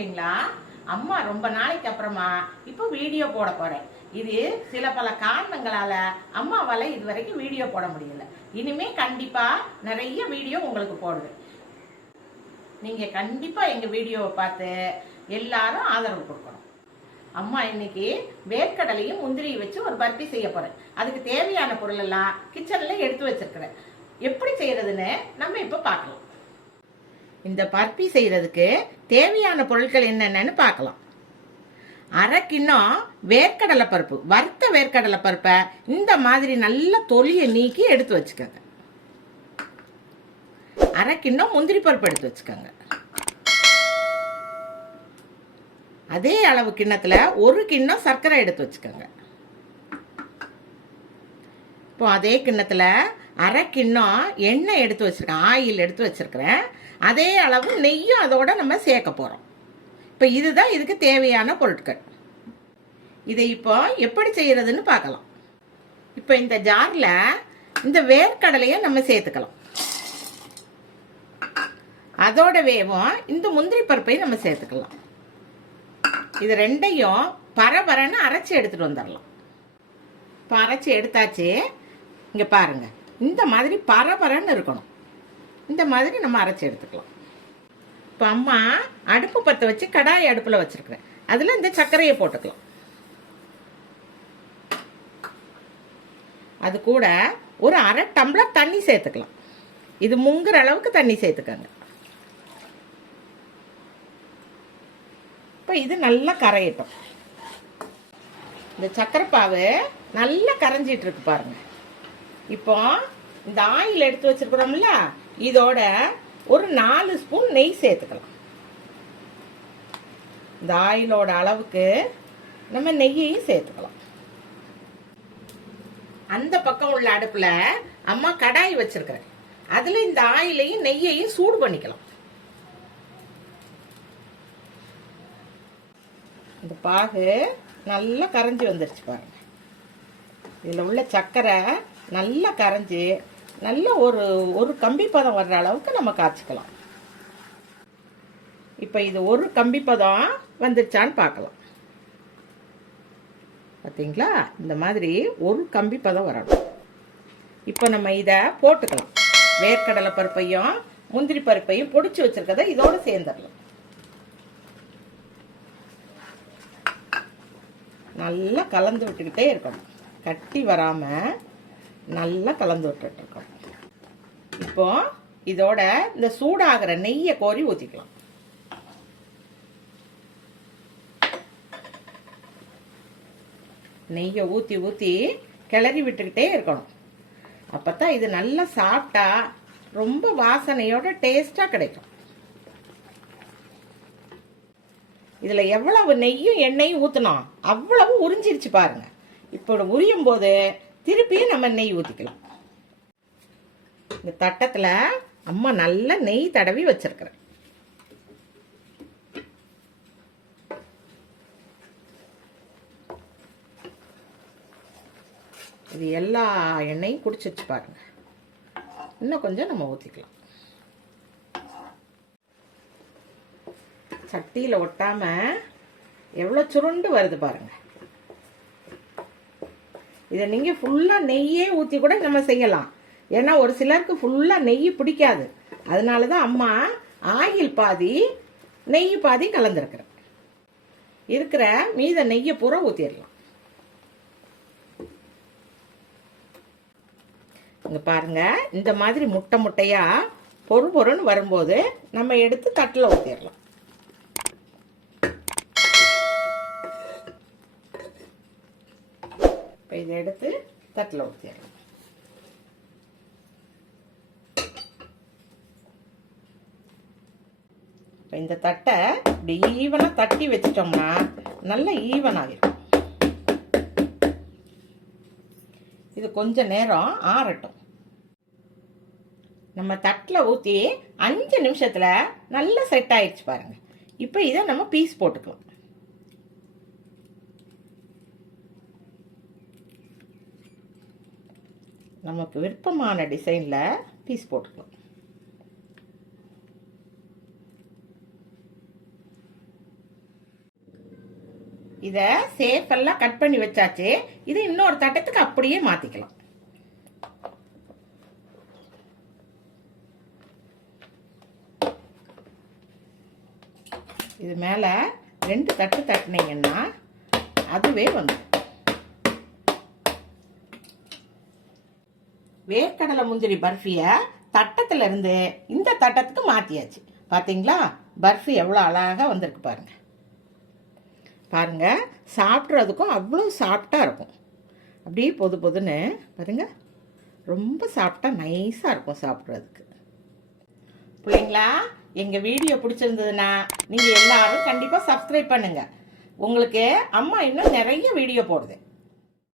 பிள்ளைங்களா, அம்மா ரொம்ப நாளைக்கு அப்புறமா இப்போ வீடியோ போட போறேன். இது சில பல காரணங்களால அம்மாவால இதுவரைக்கும் வீடியோ போட முடியல. இனிமே கண்டிப்பா நிறைய வீடியோ உங்களுக்கு போடுவேன். நீங்க கண்டிப்பா எங்க வீடியோவை பார்த்து எல்லாரும் ஆதரவு கொடுக்கணும். அம்மா இன்னைக்கு வேர்க்கடலையும் முந்திரியும் வச்சு ஒரு பர்ஃபி செய்ய போறேன். அதுக்கு தேவையான பொருள் எல்லாம் கிச்சன்ல எடுத்து வச்சிருக்கிறேன். எப்படி செய்யறதுன்னு நம்ம இப்ப பார்க்கலாம். இந்த பர்ஃபி செய்யறதுக்கு தேவையான பொருட்கள் என்னென்னு பார்க்கலாம். அரை கிண்ணம் வேர்க்கடலை பருப்பு, வறுத்த வேர்க்கடலை பருப்பை இந்த மாதிரி நல்ல தொலியை நீக்கி எடுத்து வச்சுக்கோங்க. அரை கிண்ணம் முந்திரி பருப்பு எடுத்து வச்சுக்கோங்க. அதே அளவு கிண்ணத்துல ஒரு கிண்ணம் சர்க்கரை எடுத்து வச்சுக்கோங்க. இப்போ அதே கிண்ணத்துல அரை கிண்ணம் எண்ணெய் எடுத்து வச்சிருக்கேன், ஆயில் எடுத்து வச்சிருக்கிறேன். அதே அளவு நெய்யும் அதோட நம்ம சேர்க்க போறோம். இப்போ இதுதான் இதுக்கு தேவையான பொருட்கள். இதை இப்போ எப்படி செய்யறதுன்னு பார்க்கலாம். இப்போ இந்த ஜார்ல இந்த வேர்க்கடலையை நம்ம சேர்த்துக்கலாம். அதோட வேவும் இந்த முந்திரி பருப்பையும் நம்ம சேர்த்துக்கலாம். இது ரெண்டையும் பரபரன்னு அரைச்சி எடுத்துட்டு வந்துடலாம். இப்போ அரைச்சி எடுத்தாச்சு. இங்க பாருங்க, இந்த மாதிரி பரபரன்னு இருக்கணும். இந்த மாதிரி நம்ம அரைச்சி எடுத்துக்கலாம். இப்போ அம்மா அடுப்பு பற்ற வச்சு கடாய் அடுப்பில் வச்சிருக்கிறேன். அதில் இந்த சர்க்கரையை போட்டுக்கலாம். அது கூட ஒரு அரை டம்ளர் தண்ணி சேர்த்துக்கலாம். இது முங்குற அளவுக்கு தண்ணி சேர்த்துக்கங்க. இப்போ இது நல்லா கரையட்டும். இந்த சர்க்கரை பாவு நல்லா கரைஞ்சிட்டு இருக்கு பாருங்க. இப்போ இந்த ஆயில் எடுத்து வச்சிருக்கிறோம்ல, இதோட ஒரு 4 ஸ்பூன் நெய் சேர்த்துக்கலாம். இந்த ஆயிலோட அளவுக்கு நம்ம நெய்யையும் சேர்த்துக்கலாம். அந்த பக்கம் உள்ள அடுப்புல அம்மா கடாய் வச்சிருக்கிறேன். அதுல இந்த ஆயிலையும் நெய்யையும் சூடு பண்ணிக்கலாம். இந்த பாகு நல்லா கரைஞ்சி வந்துருச்சு பாருங்க. இதுல உள்ள சர்க்கரை நல்லா கரைஞ்சி நல்ல ஒரு கம்பி பதம் வர்ற அளவுக்கு நம்ம காய்ச்சிக்கலாம். இப்போ இது ஒரு கம்பி பதம் வந்துருச்சான்னு பார்க்கலாம். பார்த்தீங்களா, இந்த மாதிரி ஒரு கம்பி பதம் வரணும். இப்போ நம்ம இதை போட்டுக்கலாம். வேர்க்கடலை பருப்பையும் முந்திரி பருப்பையும் பொடிச்சு வச்சிருக்கதை இதோடு சேர்ந்துடலாம். நல்லா கலந்து விட்டுக்கிட்டே இருக்கணும். கட்டி வராம நல்லா கலந்து விட்டுட்டு இருக்கணும். இப்போ இதோட இந்த சூடாகிற நெய்யை கோரி ஊற்றிக்கலாம். நெய்யை ஊற்றி ஊற்றி கிளறி விட்டுக்கிட்டே இருக்கணும். அப்பதான் இது நல்லா சாப்பிட்டா ரொம்ப வாசனையோட டேஸ்டா கிடைக்கும். இதுல எவ்வளவு நெய்யும் எண்ணெயும் ஊற்றணும் அவ்வளவு உறிஞ்சிருச்சு பாருங்க. இப்போ உரியும் போது திருப்பியும் நம்ம நெய் ஊற்றிக்கலாம். இந்த தட்டத்துல அம்மா நல்ல நெய் தடவி வச்சிருக்கிறேன். இது எல்லா எண்ணெயும் குடிச்சிச்சு பாருங்க. இன்னும் கொஞ்சம் நம்ம ஊற்றிக்கலாம். சட்டியில ஒட்டாம எவ்வளவு சுருண்டு வருது பாருங்க. இதை நீங்க ஃபுல்லா நெய்யே ஊற்றி கூட நம்ம செய்யலாம். ஏன்னா ஒரு சிலருக்கு ஃபுல்லா நெய் பிடிக்காது. அதனாலதான் அம்மா ஆயில் பாதி நெய் பாதி கலந்துருக்கிறேன். இருக்கிற மீத நெய்யை பூரா ஊற்றிடலாம். இங்க பாருங்க, இந்த மாதிரி முட்டை முட்டையா பொறு பொறுன்னு வரும்போது நம்ம எடுத்து தட்டில் ஊற்றிடலாம். இப்போ இதை எடுத்து தட்டில் ஊற்றிடலாம். இப்போ இந்த தட்டை இப்படி ஈவனாக தட்டி வச்சிட்டோம்னா நல்லா ஈவன் ஆகிடும். இது கொஞ்ச நேரம் ஆறட்டும். நம்ம தட்டில் ஊற்றி 5 நிமிஷத்துல நல்லா செட் ஆயிடுச்சு பாருங்க. இப்போ இதை நம்ம பீஸ் போட்டுக்கலாம். நமக்கு விருப்பமான டிசைன்ல பீஸ் போட்டுக்கலாம். இதை சேஃபெல்லாம் கட் பண்ணி வச்சாச்சு. இது இன்னொரு தட்டத்துக்கு அப்படியே மாற்றிக்கலாம். இது மேலே 2 தட்டு தட்டினீங்கன்னா அதுவே வந்துடும். வேர்க்கடலை முந்திரி பர்ஃபியை தட்டத்துல இருந்து இந்த தட்டத்துக்கு மாற்றியாச்சு. பார்த்தீங்களா, பர்ஃபி எவ்வளோ அழகாக வந்திருக்கு பாருங்க. பாருங்க, சாப்பிட்றதுக்கும் அவ்வளோ சாஃப்டாக இருக்கும். அப்படியே பொது பொதுன்னு பாருங்க, ரொம்ப சாஃப்டாக நைஸாக இருக்கும் சாப்பிட்றதுக்கு. பிள்ளைங்களா, எங்கள் வீடியோ பிடிச்சிருந்ததுன்னா நீங்கள் எல்லாரும் கண்டிப்பாக சப்ஸ்கிரைப் பண்ணுங்கள். உங்களுக்கு அம்மா இன்னும் நிறைய வீடியோ போடுது.